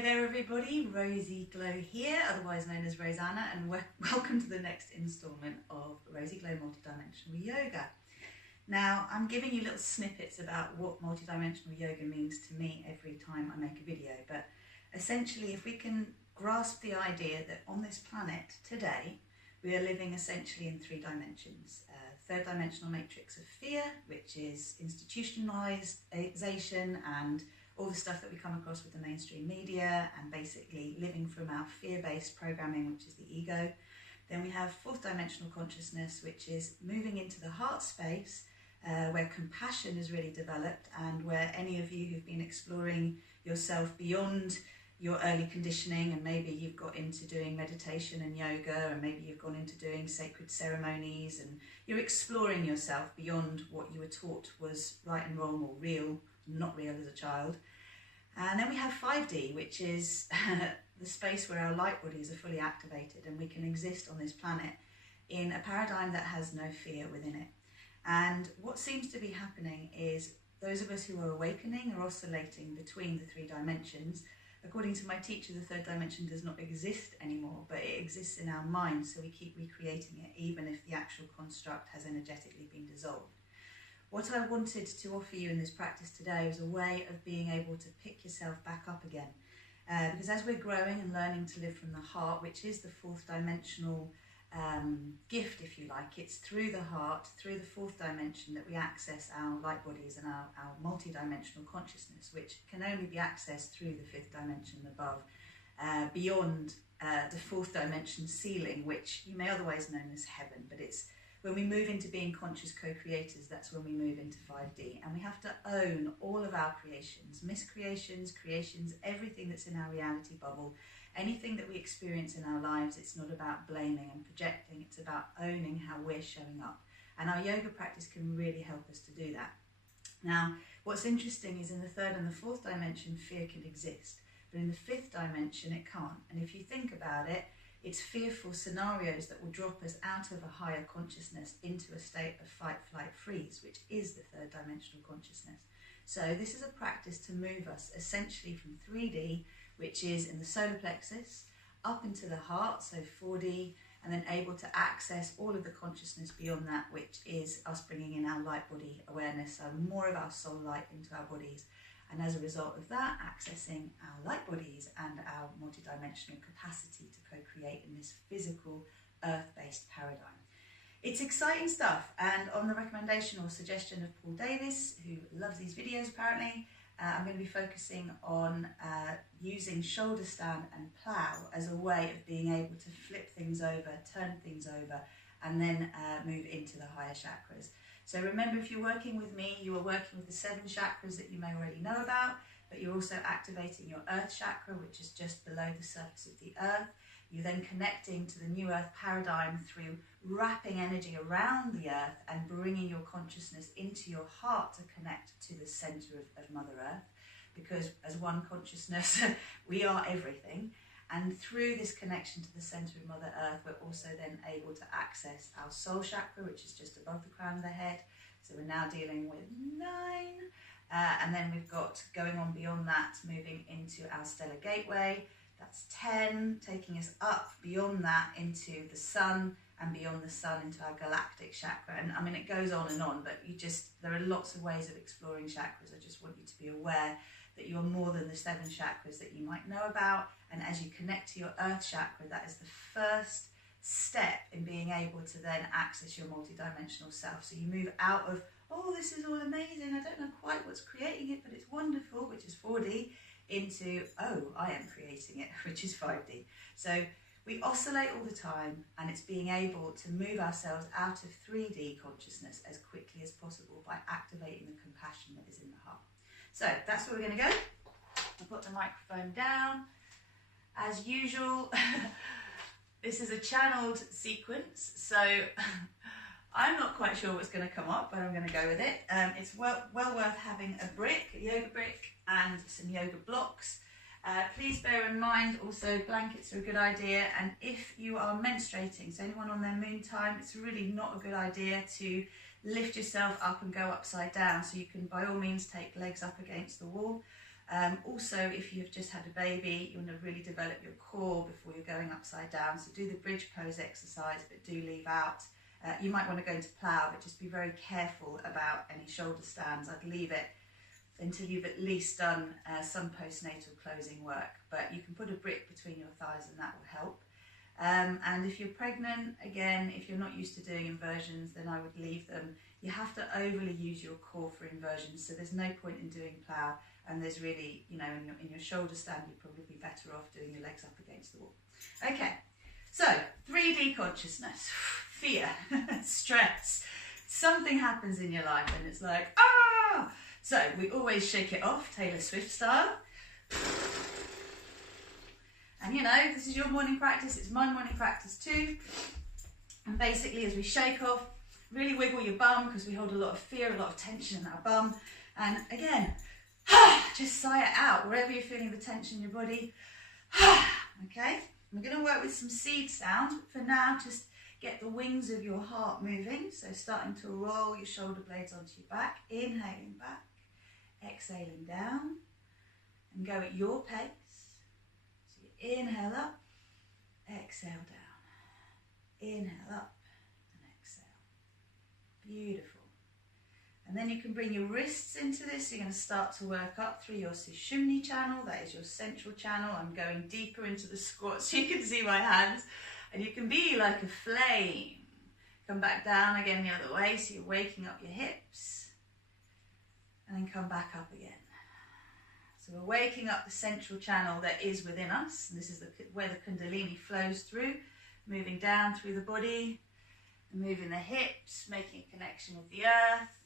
Hello there everybody, RozyGlow here, otherwise known as Rosanna, and welcome to the next instalment of RozyGlow Multidimensional Yoga. Now, I'm giving you little snippets about what multidimensional yoga means to me every time I make a video, but essentially if we can grasp the idea that on this planet today, we are living essentially in three dimensions. Third dimensional matrix of fear, which is institutionalization and all the stuff that we come across with the mainstream media, and basically living from our fear-based programming, which is the ego. Then we have fourth dimensional consciousness, which is moving into the heart space, where compassion is really developed, and where any of you who've been exploring yourself beyond your early conditioning, and maybe you've got into doing meditation and yoga, and maybe you've gone into doing sacred ceremonies, and you're exploring yourself beyond what you were taught was right and wrong, or real, not real as a child. And then we have 5D, which is the space where our light bodies are fully activated and we can exist on this planet in a paradigm that has no fear within it. And what seems to be happening is those of us who are awakening are oscillating between the three dimensions. According to my teacher, the third dimension does not exist anymore, but it exists in our minds, so we keep recreating it even if the actual construct has energetically been dissolved. What I wanted to offer you in this practice today was a way of being able to pick yourself back up again. Because as we're growing and learning to live from the heart, which is the fourth dimensional gift, if you like, it's through the heart, through the fourth dimension, that we access our light bodies and our multi-dimensional consciousness, which can only be accessed through the fifth dimension above, beyond the fourth dimension ceiling, which you may otherwise know as heaven, but it's when we move into being conscious co-creators, that's when we move into 5D. And we have to own all of our creations, miscreations, creations, everything that's in our reality bubble. Anything that we experience in our lives, it's not about blaming and projecting, it's about owning how we're showing up. And our yoga practice can really help us to do that. Now, what's interesting is in the third and the fourth dimension, fear can exist. But in the fifth dimension, it can't. And if you think about it, it's fearful scenarios that will drop us out of a higher consciousness into a state of fight, flight, freeze, which is the third dimensional consciousness. So this is a practice to move us essentially from 3D, which is in the solar plexus, up into the heart, so 4D, and then able to access all of the consciousness beyond that, which is us bringing in our light body awareness, so more of our soul light into our bodies. And as a result of that, accessing our light bodies and our multidimensional capacity to co-create in this physical, earth-based paradigm. It's exciting stuff, and on the recommendation or suggestion of Paul Davis, who loves these videos apparently, I'm going to be focusing on using shoulder stand and plow as a way of being able to flip things over, turn things over, and then move into the higher chakras. So remember, if you're working with me, you are working with the 7 chakras that you may already know about, but you're also activating your earth chakra, which is just below the surface of the earth. You're then connecting to the new earth paradigm through wrapping energy around the earth and bringing your consciousness into your heart to connect to the center of Mother Earth, because as one consciousness, we are everything. And through this connection to the center of Mother Earth, we're also then able to access our soul chakra, which is just above the crown of the head. So we're now dealing with 9. And then we've got, going on beyond that, moving into our stellar gateway. That's 10, taking us up beyond that into the sun, and beyond the sun into our galactic chakra. And I mean, it goes on, but there are lots of ways of exploring chakras. I just want you to be aware that you are more than the 7 chakras that you might know about. And as you connect to your earth chakra, that is the first step in being able to then access your multidimensional self. So you move out of, oh, this is all amazing, I don't know quite what's creating it, but it's wonderful, which is 4D, into, oh, I am creating it, which is 5D. So we oscillate all the time, and it's being able to move ourselves out of 3D consciousness as quickly as possible by activating the compassion that is in the heart. So that's where we're going to go. I'll put the microphone down. As usual, this is a channeled sequence, so I'm not quite sure what's going to come up, but I'm going to go with it. It's well worth having a brick, a yoga brick, and some yoga blocks. Please bear in mind also blankets are a good idea, and if you are menstruating, so anyone on their moon time, it's really not a good idea to lift yourself up and go upside down, so you can by all means take legs up against the wall. Also, if you've just had a baby, you want to really develop your core before you're going upside down. So do the bridge pose exercise, but do leave out. You might want to go into plough, but just be very careful about any shoulder stands. I'd leave it until you've at least done some postnatal closing work. But you can put a brick between your thighs and that will help. And if you're pregnant, again, if you're not used to doing inversions, then I would leave them. You have to overly use your core for inversions, so there's no point in doing plough. And there's really, you know, in your shoulder stand, you'd probably be better off doing your legs up against the wall. Okay, so 3D consciousness, fear, stress. Something happens in your life and it's like, ah! So we always shake it off, Taylor Swift style. And you know, this is your morning practice, it's my morning practice too. And basically as we shake off, really wiggle your bum, because we hold a lot of fear, a lot of tension in our bum. And again, just sigh it out wherever you're feeling the tension in your body. Okay, we're going to work with some seed sound. For now, just get the wings of your heart moving. So starting to roll your shoulder blades onto your back, inhaling back, exhaling down, and go at your pace. So you inhale up, exhale down, inhale up and exhale. Beautiful. And then you can bring your wrists into this. You're going to start to work up through your Sushumni channel. That is your central channel. I'm going deeper into the squat so you can see my hands. And you can be like a flame. Come back down again the other way. So you're waking up your hips. And then come back up again. So we're waking up the central channel that is within us. And this is where the Kundalini flows through. Moving down through the body. And moving the hips. Making a connection with the earth.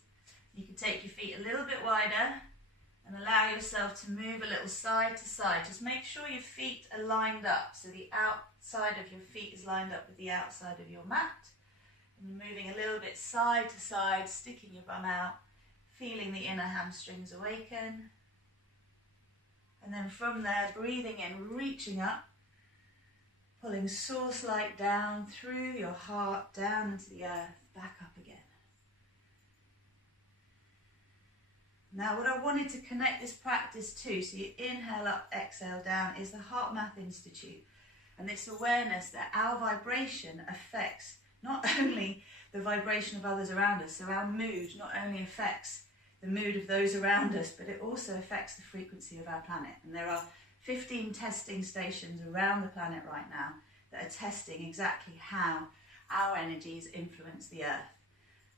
You can take your feet a little bit wider and allow yourself to move a little side to side. Just make sure your feet are lined up, so the outside of your feet is lined up with the outside of your mat. And then moving a little bit side to side, sticking your bum out, feeling the inner hamstrings awaken. And then from there, breathing in, reaching up, pulling source light down through your heart, down into the earth, back up again. Now what I wanted to connect this practice to, so you inhale up, exhale down, is the Heart Math Institute. And this awareness that our vibration affects not only the vibration of others around us, so our mood not only affects the mood of those around us, but it also affects the frequency of our planet. And there are 15 testing stations around the planet right now that are testing exactly how our energies influence the earth.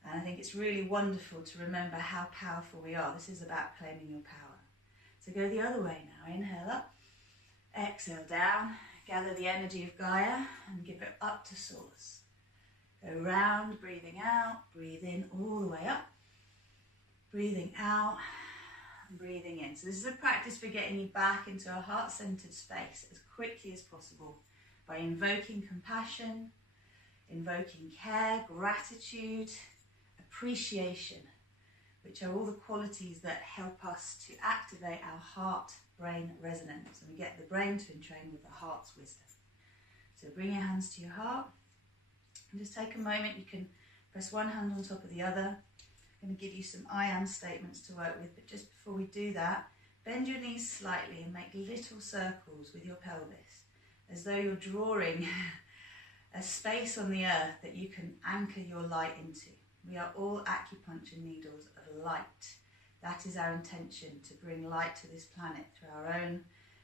And I think it's really wonderful to remember how powerful we are. This is about claiming your power. So go the other way now. Inhale up, exhale down, gather the energy of Gaia and give it up to source. Go round, breathing out, breathe in all the way up, breathing out and breathing in. So this is a practice for getting you back into a heart-centered space as quickly as possible by invoking compassion, invoking care, gratitude, appreciation, which are all the qualities that help us to activate our heart-brain resonance, and we get the brain to entrain with the heart's wisdom. So bring your hands to your heart and just take a moment. You can press one hand on top of the other. I'm going to give you some I am statements to work with, but just before we do that, bend your knees slightly and make little circles with your pelvis, as though you're drawing a space on the earth that you can anchor your light into. We are all acupuncture needles of light. That is our intention, to bring light to this planet through our own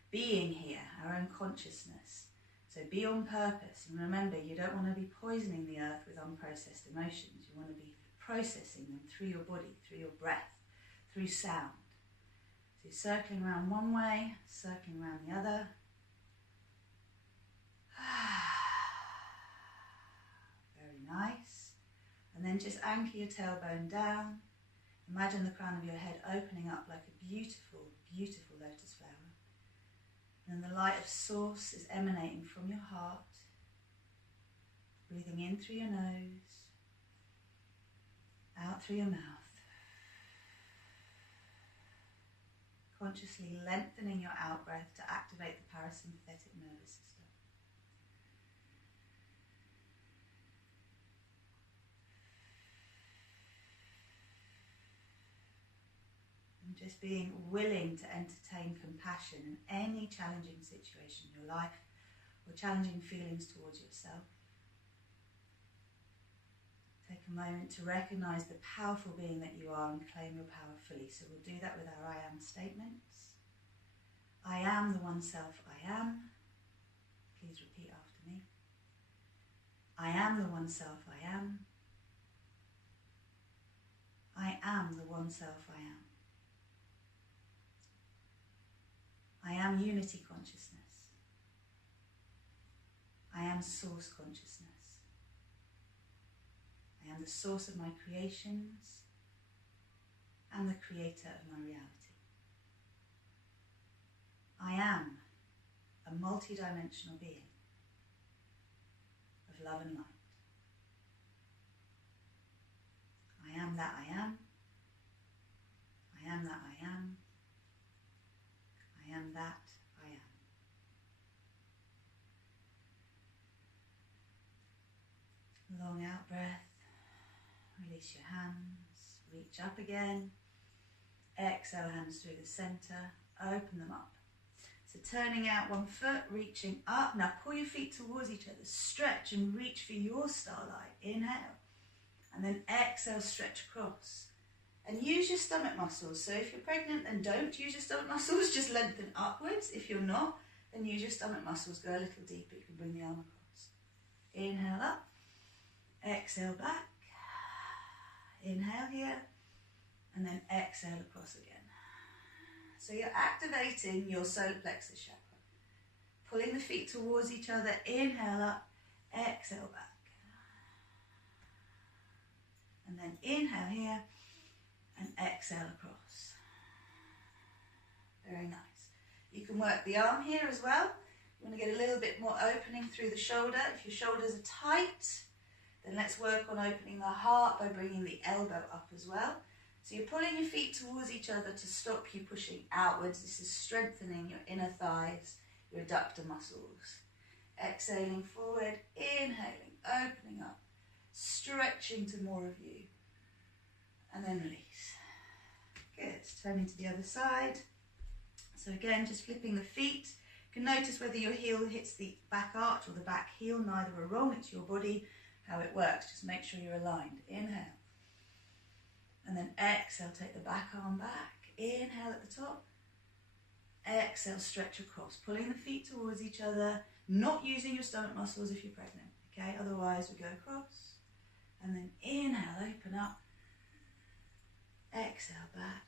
being here, our own consciousness. So be on purpose, and remember, you don't want to be poisoning the earth with unprocessed emotions. You want to be processing them through your body, through your breath, through sound. So you're circling around one way, circling around the other. Very nice. And then just anchor your tailbone down. Imagine the crown of your head opening up like a beautiful, beautiful lotus flower. And the light of source is emanating from your heart. Breathing in through your nose, out through your mouth. Consciously lengthening your out breath to activate the parasympathetic nervous system. Just being willing to entertain compassion in any challenging situation in your life or challenging feelings towards yourself. Take a moment to recognize the powerful being that you are and claim your power fully. So we'll do that with our I am statements. I am the one self I am. Please repeat after me. I am the one self I am. I am the one self I am. I am unity consciousness. I am source consciousness. I am the source of my creations and the creator of my reality. I am a multidimensional being of love and light. I am that I am. I am that I am. I am that I am. Long out breath. Release your hands. Reach up again. Exhale, hands through the center. Open them up. So turning out one foot, reaching up. Now pull your feet towards each other. Stretch and reach for your starlight. Inhale. And then exhale, stretch across. And use your stomach muscles. So if you're pregnant, then don't use your stomach muscles. Just lengthen upwards. If you're not, then use your stomach muscles. Go a little deeper. You can bring the arm across. Inhale up. Exhale back. Inhale here. And then exhale across again. So you're activating your solar plexus chakra. Pulling the feet towards each other. Inhale up. Exhale back. And then inhale here and exhale across. Very nice. You can work the arm here as well. You want to get a little bit more opening through the shoulder. If your shoulders are tight, then let's work on opening the heart by bringing the elbow up as well. So you're pulling your feet towards each other to stop you pushing outwards. This is strengthening your inner thighs, your adductor muscles. Exhaling forward, inhaling, opening up. Stretching to more of you. And then release. Good. Turning to the other side. So again, just flipping the feet. You can notice whether your heel hits the back arch or the back heel. Neither are wrong. It's your body, how it works. Just make sure you're aligned. Inhale. And then exhale, take the back arm back. Inhale at the top. Exhale, stretch across. Pulling the feet towards each other. Not using your stomach muscles if you're pregnant. Okay, otherwise we go across. And then inhale, open up. Exhale back.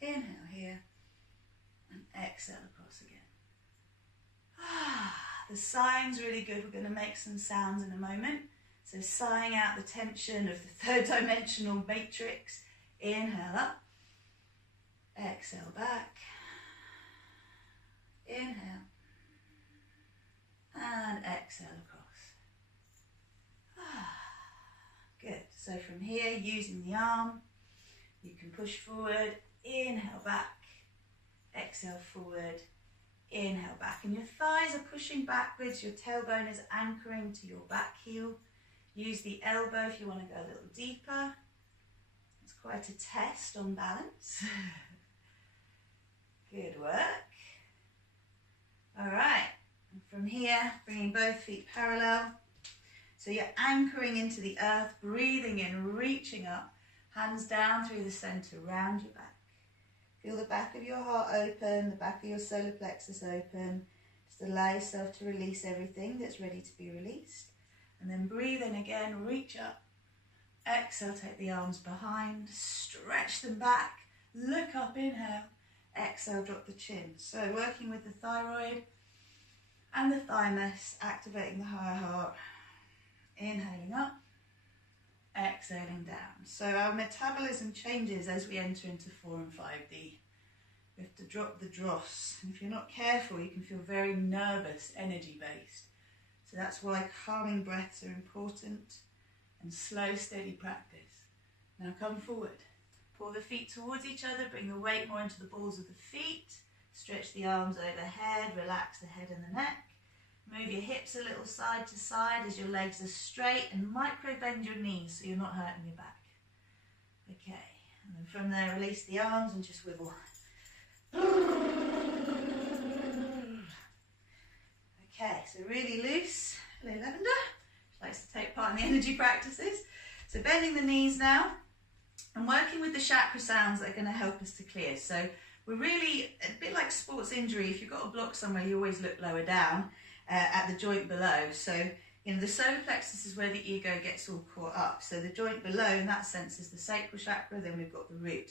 Inhale here. And exhale across again. The sighing's really good. We're going to make some sounds in a moment. So sighing out the tension of the third dimensional matrix. Inhale up. Exhale back. Inhale. And exhale across. Good. So from here, using the arm, you can push forward, inhale back, exhale forward, inhale back. And your thighs are pushing backwards, your tailbone is anchoring to your back heel. Use the elbow if you want to go a little deeper. It's quite a test on balance. Good work. All right. And from here, bringing both feet parallel. So you're anchoring into the earth, breathing in, reaching up, hands down through the center, round your back. Feel the back of your heart open, the back of your solar plexus open. Just allow yourself to release everything that's ready to be released. And then breathe in again, reach up. Exhale, take the arms behind, stretch them back, look up, inhale. Exhale, drop the chin. So working with the thyroid and the thymus, activating the higher heart. Inhaling up, exhaling down. So our metabolism changes as we enter into 4 and 5D. We have to drop the dross. And if you're not careful, you can feel very nervous, energy-based. So that's why calming breaths are important and slow, steady practice. Now come forward. Pull the feet towards each other, bring the weight more into the balls of the feet. Stretch the arms overhead, relax the head and the neck. Move your hips a little side to side as your legs are straight and micro bend your knees so you're not hurting your back. Okay, And then from there, release the arms and just wiggle. Okay, so really loose. Hello, Lavender. She likes to take part in the energy practices. So bending the knees now and working with the chakra sounds that are going to help us to clear. So we're really, a bit like sports injury, if you've got a block somewhere, you always look lower down at the joint below. So, you know, the solar plexus is where the ego gets all caught up. So the joint below, in that sense, is the sacral chakra, then we've got the root.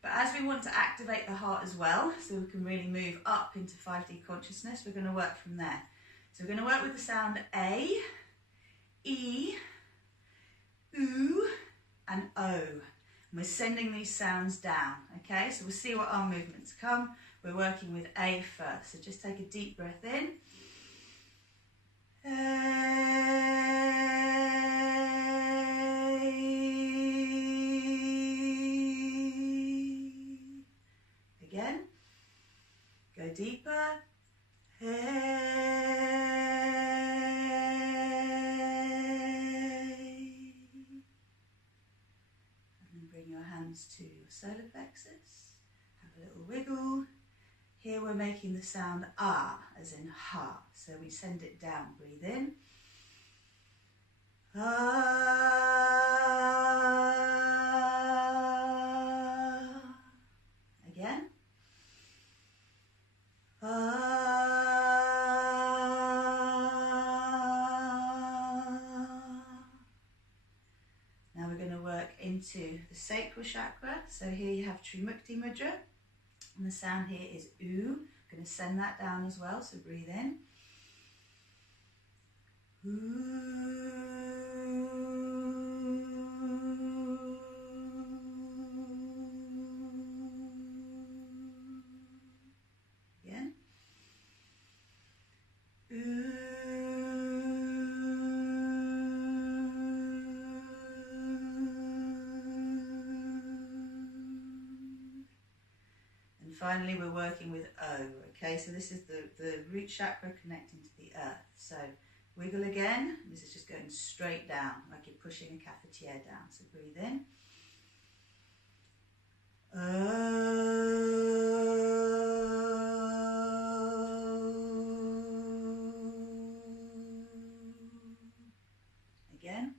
But as we want to activate the heart as well, so we can really move up into 5D consciousness, we're going to work from there. So we're going to work with the sound A, E, Oo, and O. And we're sending these sounds down, okay? So we'll see what our movements come. We're working with A first. So just take a deep breath in. Again. Go deeper. To your solar plexus, have a little wiggle. Here we're making the sound ah, as in ha, so we send it down. Breathe in. Ah. Again. Now we're going to work into the sacral chakra. So here you have Trimukti Mudra, and the sound here is oo. I'm going to send that down as well, so breathe in. Again. Finally, we're working with O, okay? So this is the root chakra connecting to the earth. So wiggle again. This is just going straight down, like you're pushing a cafetiere down. So breathe in. Again.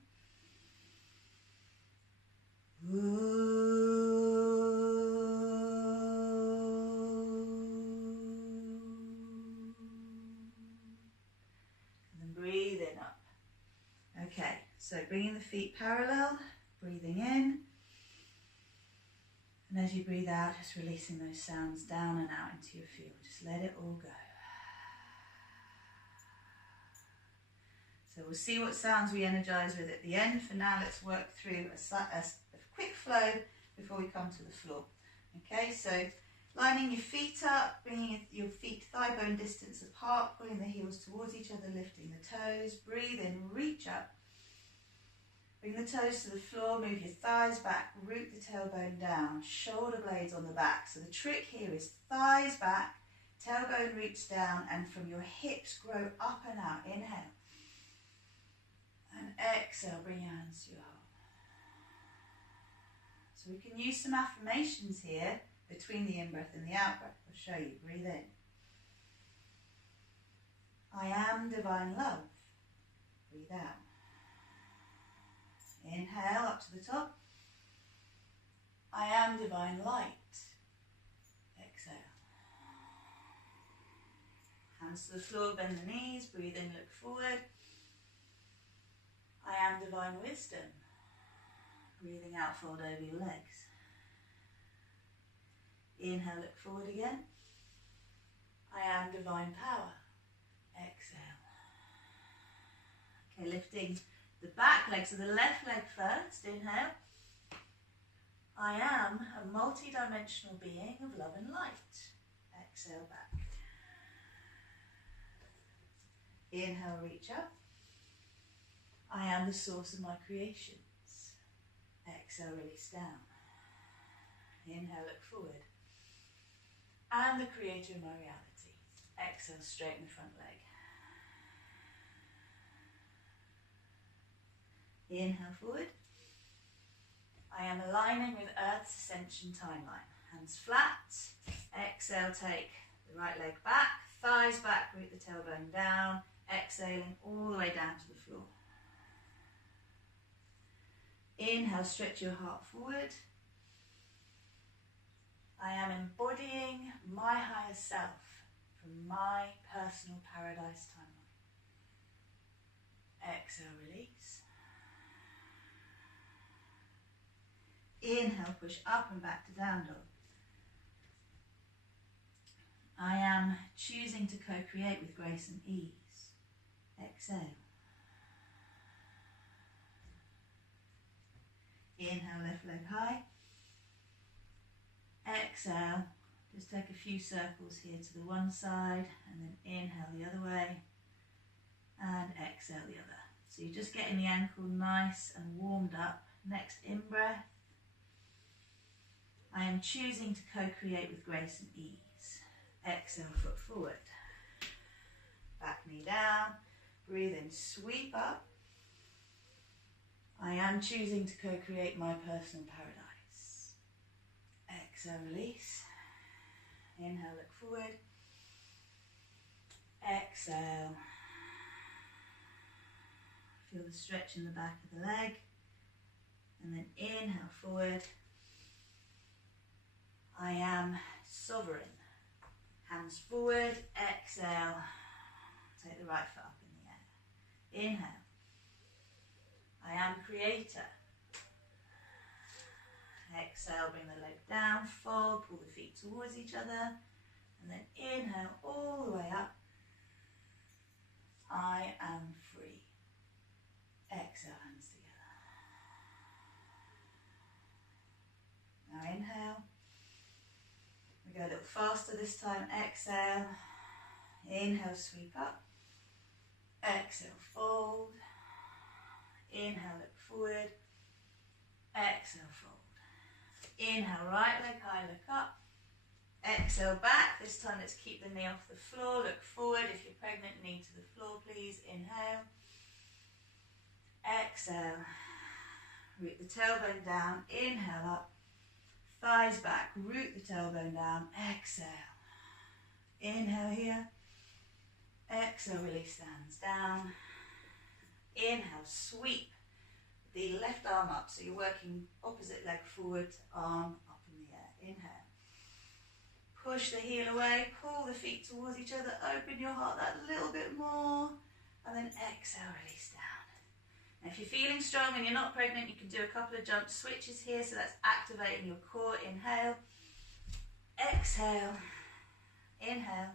So bringing the feet parallel, breathing in, and as you breathe out, just releasing those sounds down and out into your field. Just let it all go. So we'll see what sounds we energize with at the end. For now, let's work through a quick flow before we come to the floor. Okay, so lining your feet up, bringing your feet thigh bone distance apart, pulling the heels towards each other, lifting the toes. Breathe in, reach up. Bring the toes to the floor, move your thighs back, root the tailbone down, shoulder blades on the back. So the trick here is thighs back, tailbone roots down, and from your hips grow up and out. Inhale. And exhale, bring your hands to your heart. So we can use some affirmations here between the in-breath and the out-breath. I'll show you. Breathe in. I am divine love. Breathe out. Inhale up to the top. I am divine light. Exhale. Hands to the floor, bend the knees, breathe in, look forward. I am divine wisdom. Breathing out, fold over your legs. Inhale, look forward again. I am divine power. Exhale. Okay, lifting the back leg, so the left leg first. Inhale. I am a multi-dimensional being of love and light. Exhale back. Inhale, reach up. I am the source of my creations. Exhale, release down. Inhale, look forward. I am the creator of my reality. Exhale, straighten the front leg. Inhale forward. I am aligning with Earth's ascension timeline. Hands flat. Exhale, take the right leg back, thighs back, root the tailbone down. Exhaling all the way down to the floor. Inhale, stretch your heart forward. I am embodying my higher self from my personal paradise timeline. Exhale, release. Inhale, push up and back to down dog. I am choosing to co-create with grace and ease. Exhale. Inhale, left leg high. Exhale, just take a few circles here to the one side and then inhale the other way and exhale the other. So you're just getting the ankle nice and warmed up. Next in-breath. I am choosing to co-create with grace and ease. Exhale, foot forward. Back knee down. Breathe in, sweep up. I am choosing to co-create my personal paradise. Exhale, release. Inhale, look forward. Exhale. Feel the stretch in the back of the leg. And then inhale, forward. I am sovereign. Hands forward. Exhale. Take the right foot up in the air. Inhale. I am creator. Exhale, bring the leg down, fold, pull the feet towards each other, and then inhale all the way up. I am free. Exhale, hands together. Now inhale. We go a little faster this time. Exhale. Inhale, sweep up. Exhale, fold. Inhale, look forward. Exhale, fold. Inhale, right leg high, look up. Exhale, back. This time let's keep the knee off the floor. Look forward. If you're pregnant, knee to the floor, please. Inhale. Exhale. Root the tailbone down. Inhale up. Thighs back. Root the tailbone down. Exhale. Inhale here. Exhale, release the hands down. Inhale, sweep the left arm up. So you're working opposite leg forward, arm up in the air. Inhale. Push the heel away, pull the feet towards each other, open your heart that little bit more, and then exhale, release down. Now if you're feeling strong and you're not pregnant, you can do a couple of jump switches here, so that's activating your core. Inhale. Exhale. Inhale.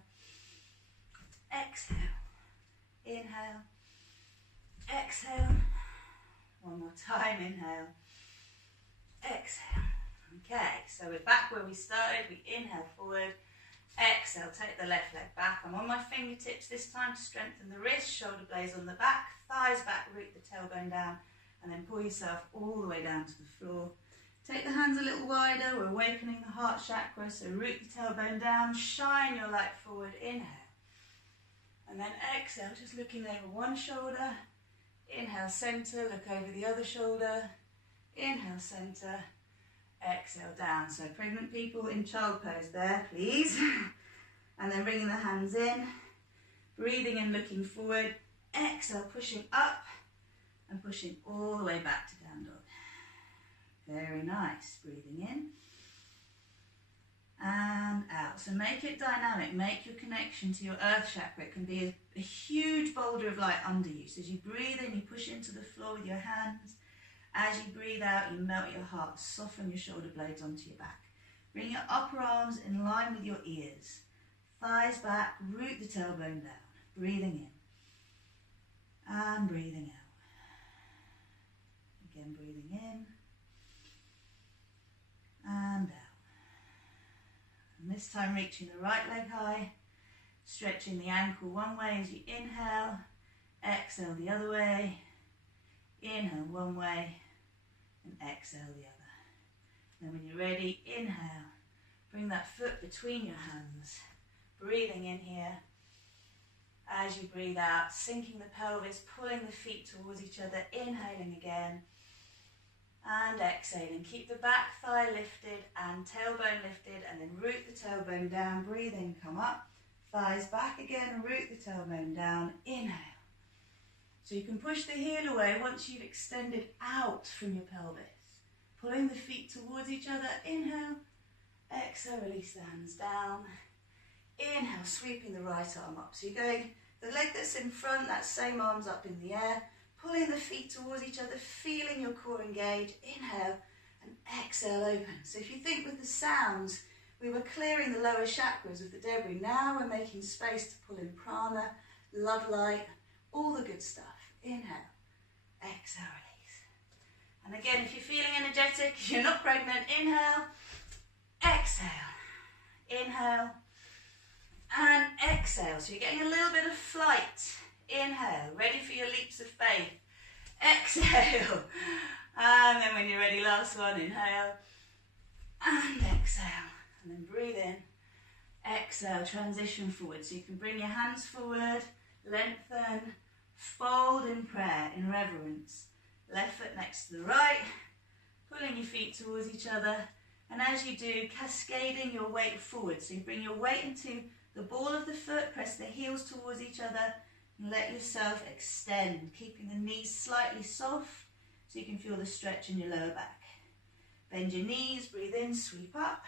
Exhale. Inhale. Exhale. One more time. Inhale. Exhale. Okay, so we're back where we started. We inhale forward. Exhale, take the left leg back. I'm on my fingertips this time to strengthen the wrist. Shoulder blades on the back. Thighs back, root the tailbone down. And then pull yourself all the way down to the floor. Take the hands a little wider. We're awakening the heart chakra. So root the tailbone down. Shine your light forward. Inhale. And then exhale, just looking over one shoulder. Inhale, center, look over the other shoulder. Inhale, center. Exhale, down. So pregnant people in child pose there, please. And then bringing the hands in. Breathing in, looking forward. Exhale, pushing up. And pushing all the way back to down dog. Very nice. Breathing in. And out. So make it dynamic. Make your connection to your earth chakra. It can be a huge boulder of light under you. So as you breathe in, you push into the floor with your hands. As you breathe out, you melt your heart. Soften your shoulder blades onto your back. Bring your upper arms in line with your ears. Thighs back. Root the tailbone down. Breathing in. And breathing out. Again, breathing in. And out. And this time reaching the right leg high, stretching the ankle one way as you inhale, exhale the other way, inhale one way, and exhale the other. Then when you're ready, inhale, bring that foot between your hands, breathing in here. As you breathe out, sinking the pelvis, pulling the feet towards each other, inhaling again, And exhaling. Keep the back thigh lifted and tailbone lifted, and then root the tailbone down. Breathe in, come up. Thighs back again, root the tailbone down. Inhale. So you can push the heel away once you've extended out from your pelvis. Pulling the feet towards each other. Inhale. Exhale, release the hands down. Inhale, sweeping the right arm up. So you're going, the leg that's in front, that same arm's up in the air. Pulling the feet towards each other, feeling your core engage. Inhale and exhale, open. So if you think with the sounds, we were clearing the lower chakras with the debris. Now we're making space to pull in prana, love light, all the good stuff. Inhale, exhale, release. And again, if you're feeling energetic, you're not pregnant, inhale, exhale, inhale, and exhale. So you're getting a little bit of flight. Inhale, ready for your leaps of faith. Exhale. And then when you're ready, last one, inhale. And exhale. And then breathe in. Exhale, transition forward. So you can bring your hands forward, lengthen, fold in prayer, in reverence. Left foot next to the right, pulling your feet towards each other. And as you do, cascading your weight forward. So you bring your weight into the ball of the foot, press the heels towards each other, and let yourself extend, keeping the knees slightly soft so you can feel the stretch in your lower back. Bend your knees, breathe in, sweep up,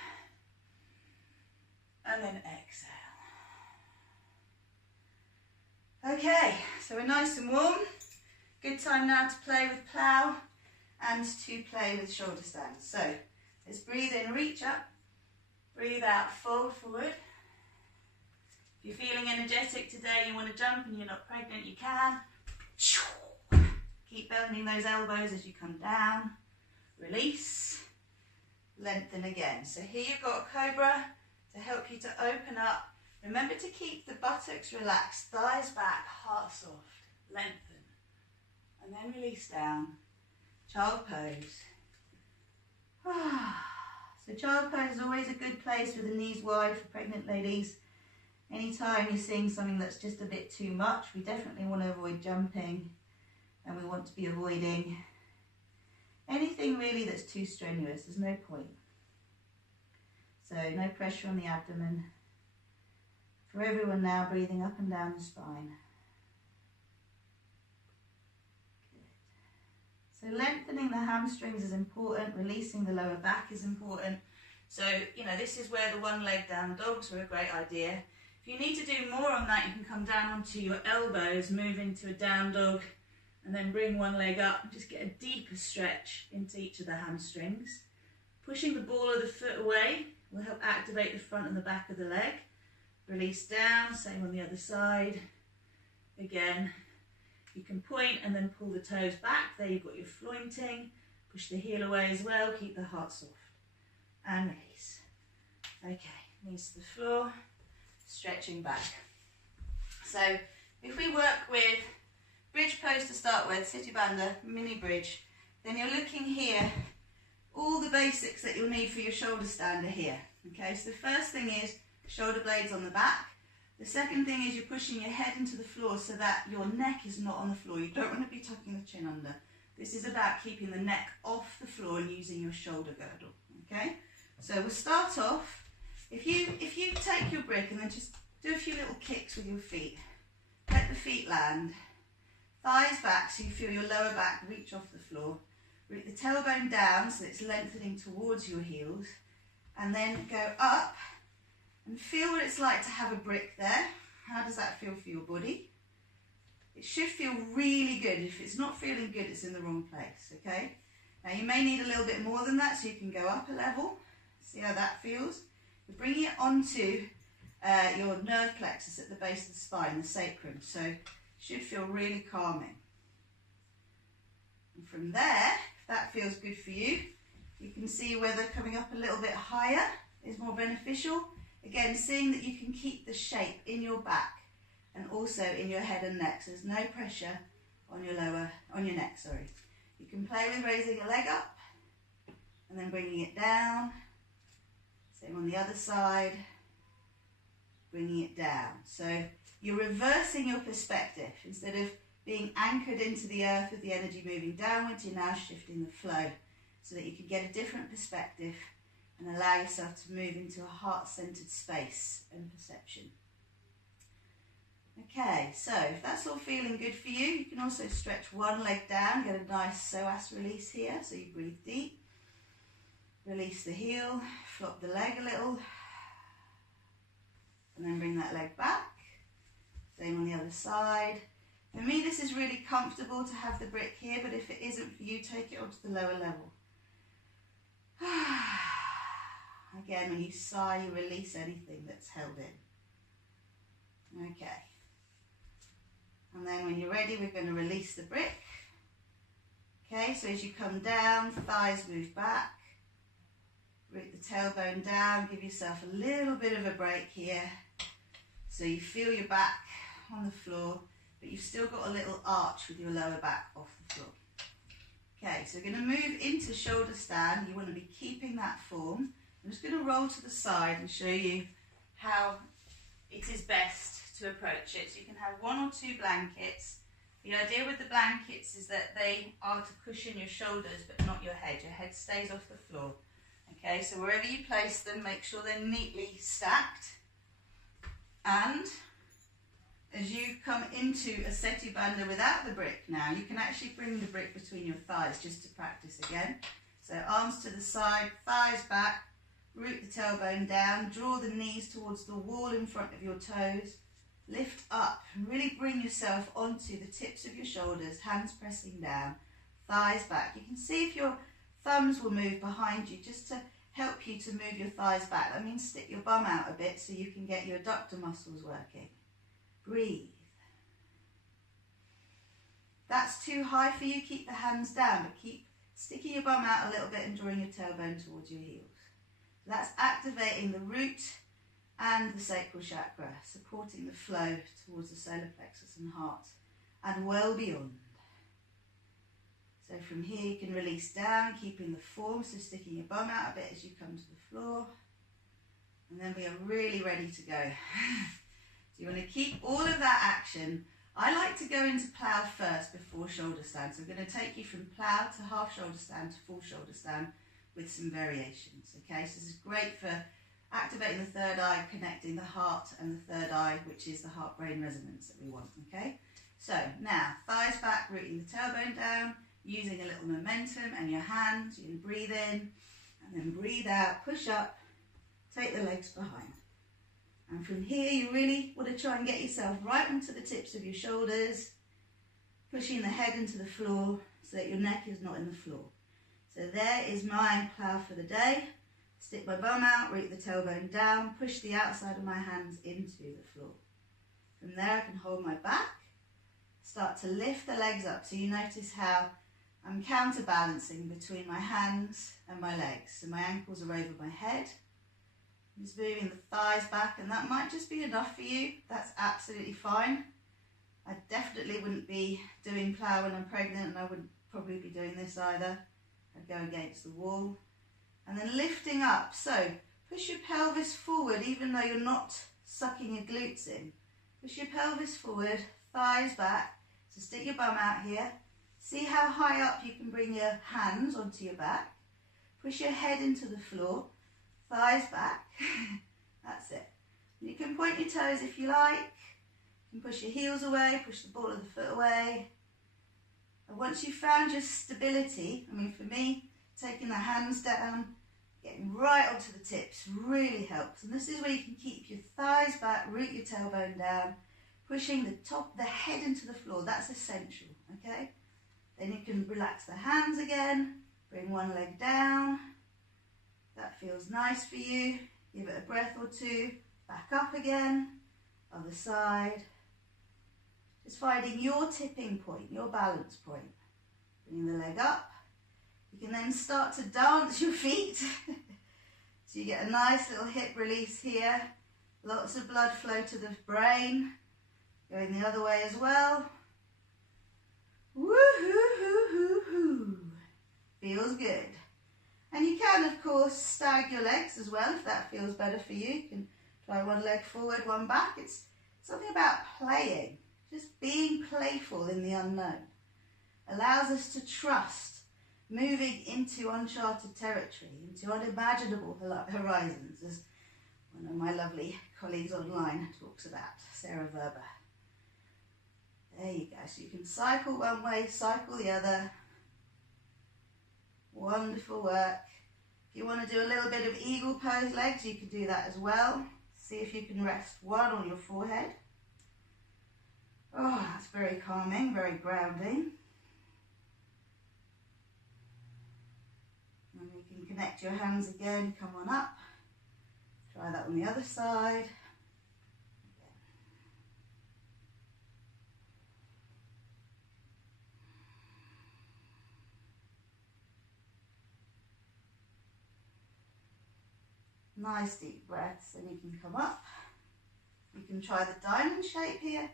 and then exhale. Okay, so we're nice and warm. Good time now to play with plow and to play with shoulder stands. So let's breathe in, reach up, breathe out, fold forward. If you're feeling energetic today, you want to jump and you're not pregnant, you can. Keep bending those elbows as you come down. Release. Lengthen again. So here you've got a cobra to help you to open up. Remember to keep the buttocks relaxed, thighs back, heart soft. Lengthen. And then release down. Child pose. So child pose is always a good place with the knees wide for pregnant ladies. Anytime you're seeing something that's just a bit too much, we definitely want to avoid jumping, and we want to be avoiding anything really that's too strenuous. There's no point. So no pressure on the abdomen. For everyone now, breathing up and down the spine. Good. So lengthening the hamstrings is important, releasing the lower back is important. So, you know, this is where the one leg down dogs were a great idea. If you need to do more on that, you can come down onto your elbows, move into a down dog, and then bring one leg up and just get a deeper stretch into each of the hamstrings. Pushing the ball of the foot away will help activate the front and the back of the leg. Release down, same on the other side. Again, you can point and then pull the toes back. There you've got your flointing. Push the heel away as well, keep the heart soft. And release. Okay, knees to the floor. Stretching back. So if we work with bridge pose to start with, Sittu Bandha, mini bridge, then you're looking here, all the basics that you'll need for your shoulder stand are here. Okay, so the first thing is shoulder blades on the back. The second thing is you're pushing your head into the floor so that your neck is not on the floor. You don't want to be tucking the chin under. This is about keeping the neck off the floor and using your shoulder girdle. Okay, so we'll start off. If you take your brick and then just do a few little kicks with your feet, let the feet land, thighs back so you feel your lower back reach off the floor, root the tailbone down so it's lengthening towards your heels, and then go up and feel what it's like to have a brick there. How does that feel for your body? It should feel really good. If it's not feeling good, it's in the wrong place, okay? Now you may need a little bit more than that so you can go up a level, see how that feels. You're bringing it onto your nerve plexus at the base of the spine, the sacrum, so it should feel really calming. And from there, if that feels good for you, you can see whether coming up a little bit higher is more beneficial. Again, seeing that you can keep the shape in your back and also in your head and neck, so there's no pressure on your neck, sorry. You can play with raising a leg up and then bringing it down. Same on the other side, bringing it down. So you're reversing your perspective. Instead of being anchored into the earth with the energy moving downwards, you're now shifting the flow. so that you can get a different perspective and allow yourself to move into a heart-centered space and perception. Okay, so if that's all feeling good for you, you can also stretch one leg down, get a nice psoas release here. So you breathe deep, release the heel, flop the leg a little, and then bring that leg back. Same on the other side. For me, this is really comfortable to have the brick here, but if it isn't for you, take it onto the lower level. Again, when you sigh, you release anything that's held in. Okay. And then when you're ready, we're going to release the brick. Okay, so as you come down, thighs move back. Root the tailbone down, give yourself a little bit of a break here. So you feel your back on the floor, but you've still got a little arch with your lower back off the floor. Okay, so we're going to move into shoulder stand. You want to be keeping that form. I'm just going to roll to the side and show you how it is best to approach it. So you can have one or two blankets. The idea with the blankets is that they are to cushion your shoulders but not your head. Your head stays off the floor. Okay, so wherever you place them, make sure they're neatly stacked. And as you come into a setu bandha without the brick now, you can actually bring the brick between your thighs just to practice again. So arms to the side, thighs back, root the tailbone down, draw the knees towards the wall in front of your toes, lift up and really bring yourself onto the tips of your shoulders, hands pressing down, thighs back. You can see if your thumbs will move behind you just to help you to move your thighs back. That means stick your bum out a bit so you can get your adductor muscles working. Breathe. If that's too high for you, keep the hands down, but keep sticking your bum out a little bit and drawing your tailbone towards your heels. That's activating the root and the sacral chakra, supporting the flow towards the solar plexus and heart, and well beyond. So from here you can release down, keeping the form, so sticking your bum out a bit as you come to the floor. And then we are really ready to go. So you want to keep all of that action. I like to go into plough first before shoulder stand. So I'm going to take you from plough to half shoulder stand to full shoulder stand with some variations. Okay, so this is great for activating the third eye, connecting the heart and the third eye, which is the heart-brain resonance that we want. Okay, so now thighs back, rooting the tailbone down, using a little momentum and your hands. You can breathe in and then breathe out, push up, take the legs behind. And from here you really want to try and get yourself right onto the tips of your shoulders, pushing the head into the floor so that your neck is not in the floor. So there is my plough for the day. Stick my bum out, root the tailbone down, push the outside of my hands into the floor. From there I can hold my back, start to lift the legs up. So you notice how I'm counterbalancing between my hands and my legs. So my ankles are over my head. I'm just moving the thighs back, and that might just be enough for you. That's absolutely fine. I definitely wouldn't be doing plough when I'm pregnant, and I wouldn't probably be doing this either. I'd go against the wall. And then lifting up. So push your pelvis forward, even though you're not sucking your glutes in. Push your pelvis forward, thighs back. So stick your bum out here. See how high up you can bring your hands onto your back. Push your head into the floor. Thighs back. That's it. You can point your toes if you like. You can push your heels away, push the ball of the foot away. And once you've found your stability, I mean for me, taking the hands down, getting right onto the tips really helps. And this is where you can keep your thighs back, root your tailbone down, pushing the head into the floor. That's essential, okay? Then you can relax the hands again, bring one leg down. That feels nice for you. Give it a breath or two. Back up again. Other side. Just finding your tipping point, your balance point. Bring the leg up. You can then start to dance your feet. So you get a nice little hip release here. Lots of blood flow to the brain. Going the other way as well. Woo-hoo-hoo-hoo-hoo. Feels good. And you can, of course, stag your legs as well if that feels better for you. You can try one leg forward, one back. It's something about playing, just being playful in the unknown. Allows us to trust moving into uncharted territory, into unimaginable horizons, as one of my lovely colleagues online talks about, Sarah Verber. There you go. So you can cycle one way, cycle the other. Wonderful work. If you want to do a little bit of eagle pose legs, you can do that as well. See if you can rest one on your forehead. Oh, that's very calming, very grounding. And you can connect your hands again, come on up. Try that on the other side. Nice deep breaths, then you can come up. You can try the diamond shape here.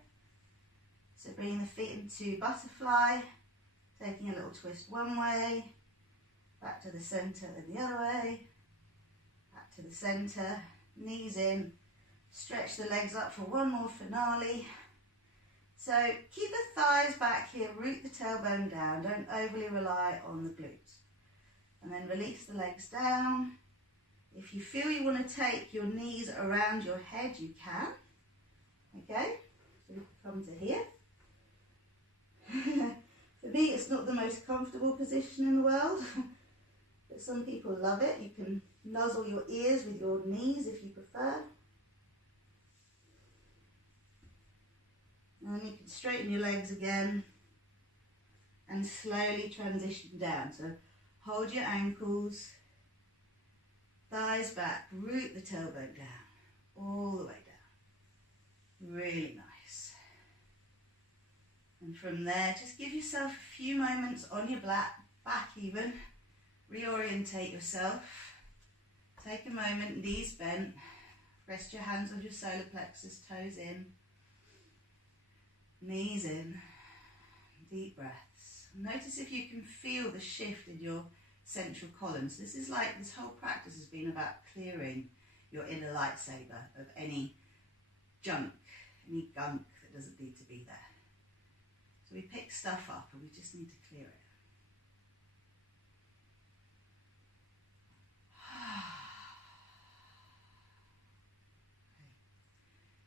So bringing the feet into butterfly, taking a little twist one way, back to the centre, then the other way, back to the centre, knees in, stretch the legs up for one more finale. So keep the thighs back here, root the tailbone down, don't overly rely on the glutes. And then release the legs down. If you feel you want to take your knees around your head, you can. Okay, so we can come to here. For me, it's not the most comfortable position in the world, but some people love it. You can nuzzle your ears with your knees if you prefer. And you can straighten your legs again and slowly transition down. So hold your ankles, thighs back, root the tailbone down, all the way down. Really nice. And from there, just give yourself a few moments on your back even. Reorientate yourself. Take a moment, knees bent. Rest your hands on your solar plexus, toes in. Knees in. Deep breaths. Notice if you can feel the shift in your central column. So this is like, this whole practice has been about clearing your inner lightsaber of any junk, any gunk that doesn't need to be there. So we pick stuff up and we just need to clear it.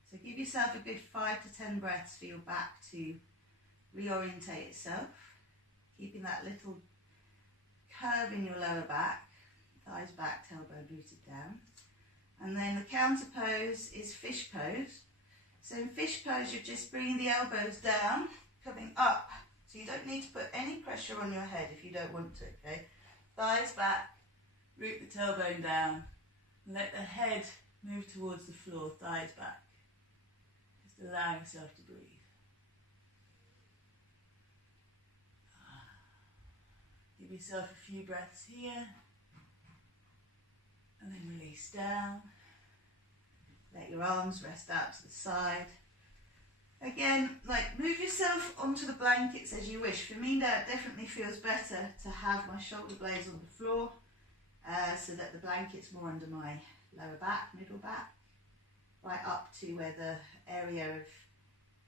So give yourself a good 5 to 10 breaths for your back to reorientate itself, keeping that little curve in your lower back, thighs back, tailbone rooted down. And then the counter pose is fish pose. So in fish pose, you're just bringing the elbows down, coming up. So you don't need to put any pressure on your head if you don't want to, okay? Thighs back, root the tailbone down, and let the head move towards the floor, thighs back. Just allow yourself to breathe. Give yourself a few breaths here, and then release down. Let your arms rest out to the side. Again, like, move yourself onto the blankets as you wish. For me, that definitely feels better to have my shoulder blades on the floor, so that the blanket's more under my lower back, middle back, right up to where the area of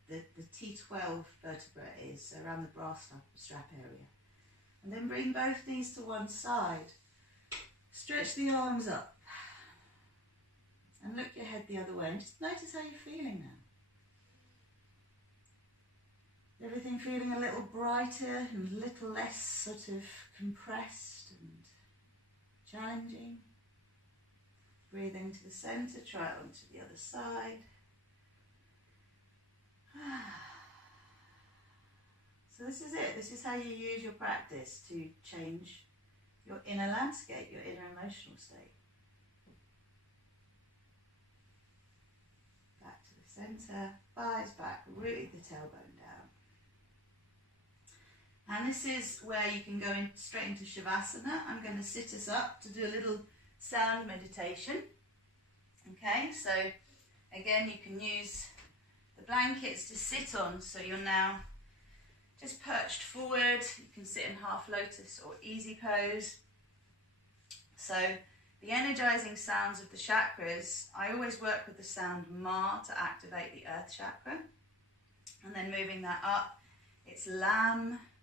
the T12 vertebra is, so around the bra strap area. And then bring both knees to one side. Stretch the arms up. And look your head the other way and just notice how you're feeling now. Everything feeling a little brighter and a little less sort of compressed and challenging. Breathe into the centre, try it onto the other side. So this is it. This is how you use your practice to change your inner landscape, your inner emotional state. Back to the centre, thighs back, root the tailbone down. And this is where you can go straight into Shavasana. I'm going to sit us up to do a little sound meditation. Okay, so again, you can use the blankets to sit on, so you're now just perched forward. You can sit in half lotus or easy pose. So the energizing sounds of the chakras, I always work with the sound Ma to activate the earth chakra. And then moving that up, it's Lam,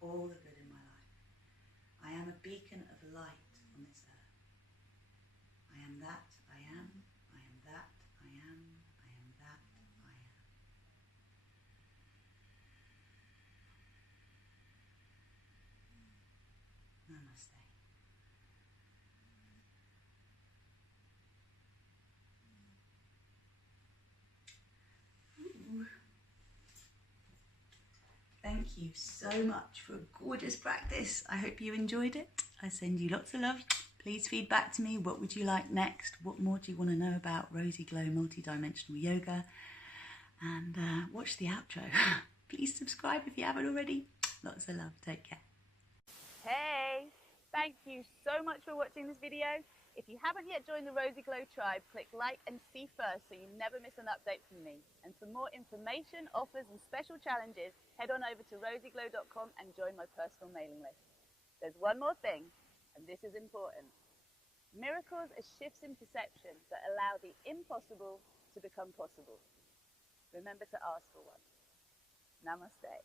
all the good in my life. I am a beacon of light on this earth. I am that I am. I am that I am. I am that I am. Namaste. Ooh. Thank you so much for a gorgeous practice. I hope you enjoyed it. I send you lots of love. Please feed back to me. What would you like next? What more do you want to know about RozyGlow Multidimensional Yoga? And watch the outro. Please subscribe if you haven't already. Lots of love. Take care. Hey, thank you so much for watching this video. If you haven't yet joined the RozyGlow tribe, click like and see first so you never miss an update from me. And for more information, offers and special challenges, head on over to rozyglow.com and join my personal mailing list. There's one more thing, and this is important. Miracles are shifts in perception that allow the impossible to become possible. Remember to ask for one. Namaste.